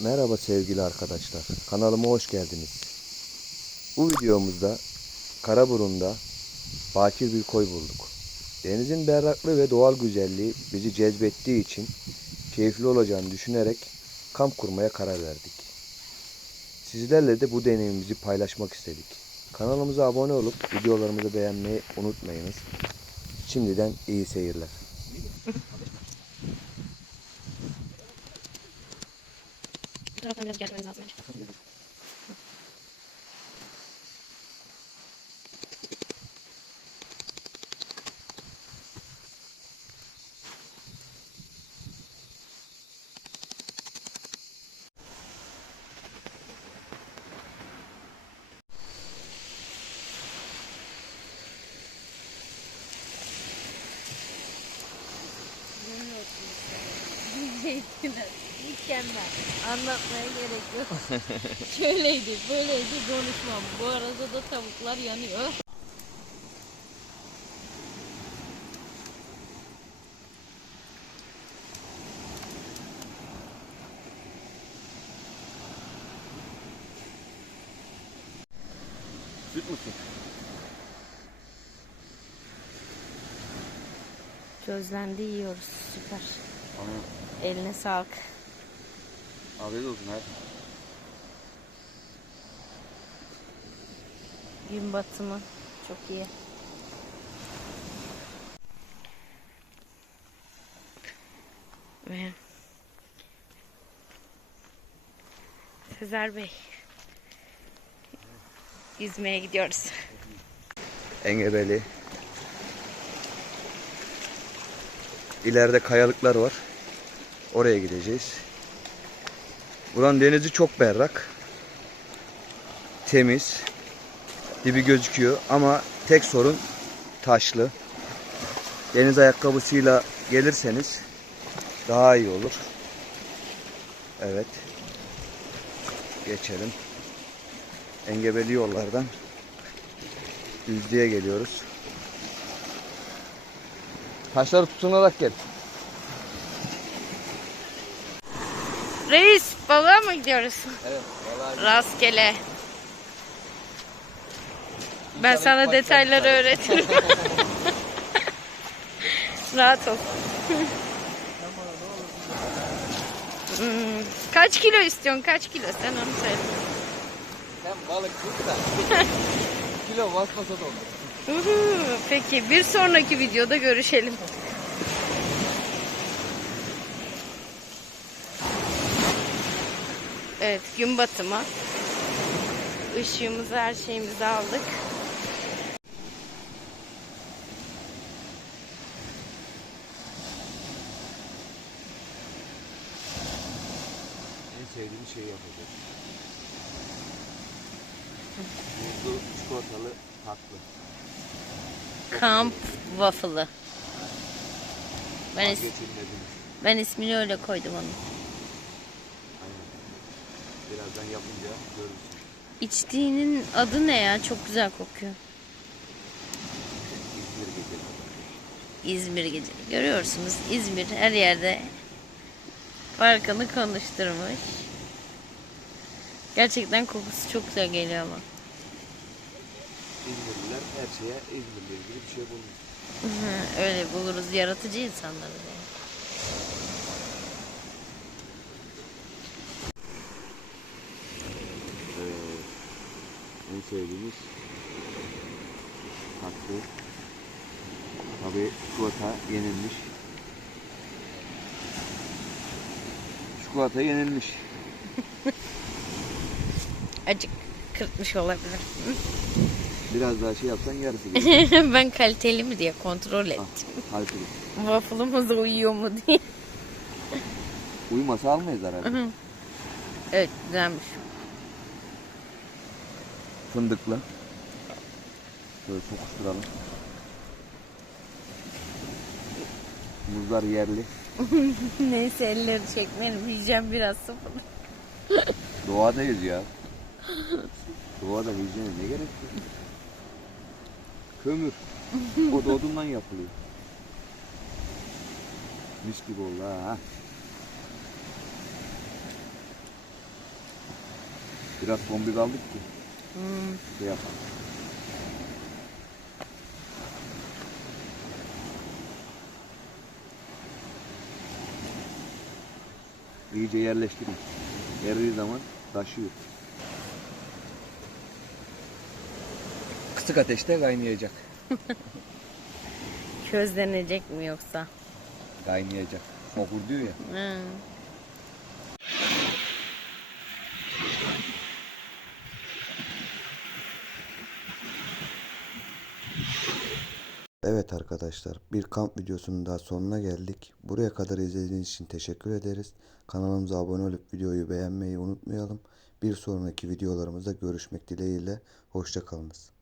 Merhaba sevgili arkadaşlar. Kanalıma hoş geldiniz. Bu videomuzda Karaburun'da bakir bir koy bulduk. Denizin berraklığı ve doğal güzelliği bizi cezbettiği için keyifli olacağını düşünerek kamp kurmaya karar verdik. Sizlerle de bu deneyimimizi paylaşmak istedik. Kanalımıza abone olup videolarımızı beğenmeyi unutmayınız. Şimdiden iyi seyirler. Ich man wieder das Geld drin, Mensch. Mükemmel. Anlatmaya gerek yok. Şöyleydi, böyleydi konuşmam. Bu arada da tavuklar yanıyor. Süt müsün? Közlendi yiyoruz. Süper. Tamam. Eline sağlık. Afiyet olsun her. Gün batımı çok iyi. Ve Sezer Bey. Yüzmeye gidiyoruz. Engebeli. İleride kayalıklar var. Oraya gideceğiz. Buranın denizi çok berrak. Temiz. Dibi gözüküyor ama tek sorun taşlı. Deniz ayakkabısıyla gelirseniz daha iyi olur. Evet. Geçelim. Engebeli yollardan Düzlüğe geliyoruz. Taşları tutunarak gel. Reis balığa mı gidiyoruz? Evet. Rastgele. Ben sana detayları öğretirim. Rahat ol. Hmm, Kaç kilo istiyorsun? Kaç kilo? Sen onu söyle. Sen balık tut da. Kilo basmasa da olur. Uhu, Peki bir sonraki videoda görüşelim. Evet gün batımı. Işığımızı her şeyimizi aldık. En sevdiğim şeyi yapacağız. Muzlu çikolatalı tatlı. Kamp waffle'ı. Ben, is- ben ismini öyle koydum onun. Birazdan yapınca görürsün. İçtiğinin adı ne ya? Çok güzel kokuyor. İzmir geceleri. İzmir geceli. Görüyorsunuz İzmir her yerde farkını konuşturmuş. Gerçekten kokusu çok güzel geliyor ama. İzmirliler her şeye İzmir'le ilgili bir şey bulmuş. Öyle buluruz yaratıcı insanları. yani. Sevdiğimiz tatlı. Tabii çikolata yenilmiş. Çikolata yenilmiş. Acık kırpmış olabilir. Biraz daha şey yapsan yarısı ben kaliteli mi diye kontrol Ah, ettim. kaliteli. Waffle'ımız uyuyor mu diye. Uyumasa almayız herhalde. Evet güzelmiş. Fındıklı. Böyle sokuşturalım. Muzlar yerli. Neyse elleri çekmeyelim. Yiyeceğim biraz sıfır. Doğadayız ya. Doğada hijyene ne gerek var? Kömür. O da odundan yapılıyor. Mis gibi oldu ha. Biraz kombi kaldık ki Hmm. şey yapalım. İyice yerleştirin. Eridiği zaman taşıyor. Kısık ateşte kaynayacak. Közlenecek mi yoksa? Kaynayacak. Fokur diyor ya. Hı. Evet arkadaşlar bir kamp videosunun daha sonuna geldik. Buraya kadar izlediğiniz için teşekkür ederiz. Kanalımıza abone olup videoyu beğenmeyi unutmayalım. Bir sonraki videolarımızda görüşmek dileğiyle. Hoşçakalınız.